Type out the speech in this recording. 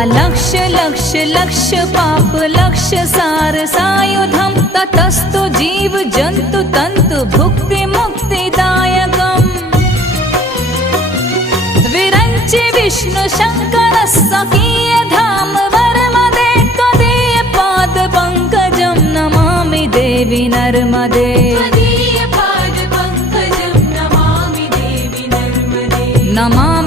अलक्ष लक्ष लक्ष पाप लक्ष सार सायुधम ततस्तु जीव जंतु तंतु भुक्ति मुक्तिदायकम् विरंचि विष्णु शंकर स्वकीय धाम वर्मदे त्वदीय पाद पंकजं नमामि देवी नर्मदे त्वदीय पाद पंकजं नमामि देवी नर्मदे। नमामि